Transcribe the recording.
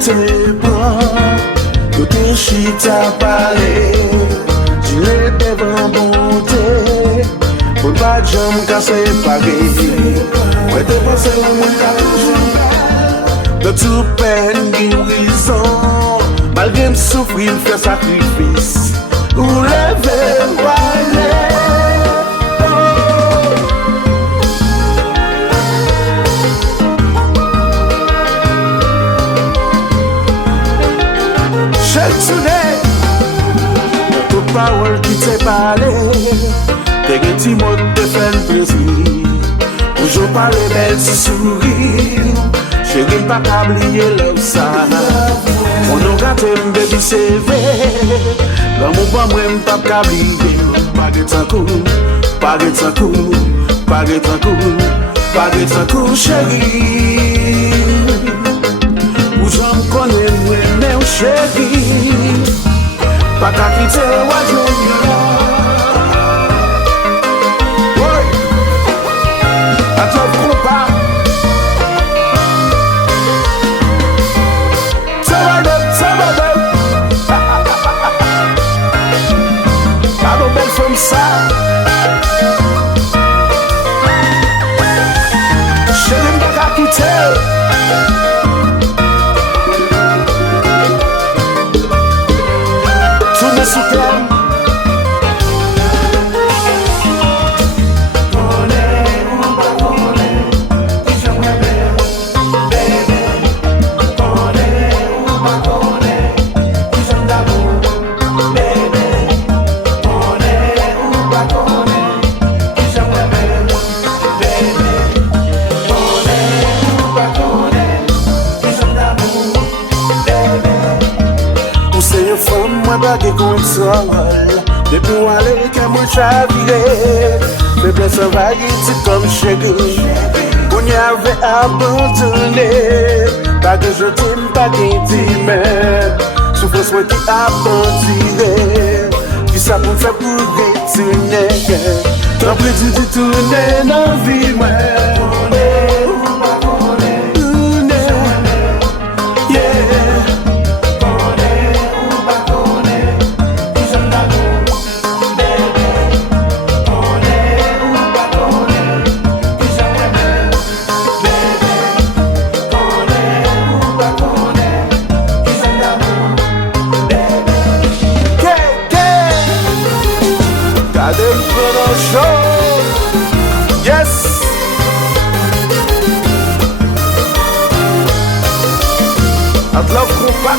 tes bras, que tes chita parler, j'irai devant bonté, pour pas de jambes casser pareil. Ouais, t'es passé au monde de tout peine guérison, malgré me souffrir, me faire sacrifice, ou lever, aller. Toute parole qui t'est parlé, t'es un petit mot de faire plaisir. Toujours parler belle si sourire, chérie pas oublier l'homme ça. On nous gâte baby c'est vrai, l'amour pas moi m'pas oublier. Pas de temps coup, pas de temps coup, pas de temps coup, pas de temps coup chérie. Ou j'en connais moi chérie. Pas qu'à quitter l'oiseau. Oui. Attends, compas. Ça va. Pas de belle femme ça. Chérie, pas qu'à quitter. Sous terre. Connais ou pas connais, qui j'aimerais bien, bébé. Connais ou pas connais, qui j'aime d'amour, bébé. Connais ou pas connais, qui j'aimerais bien, bébé. Connais ou pas connais, qui j'aime d'amour, bébé. Ou c'est une femme, moi baguette console. Depuis où aller que moi chaviré, faiblesse vague comme chérie. On y avait abandonné, pas que je t'aime, pas qu'il t'aime. Souffrance moi qui abandonné, qui ça pour faire pour retourner. T'as plus de tourner dans la vie, moi. Yes. I love compa.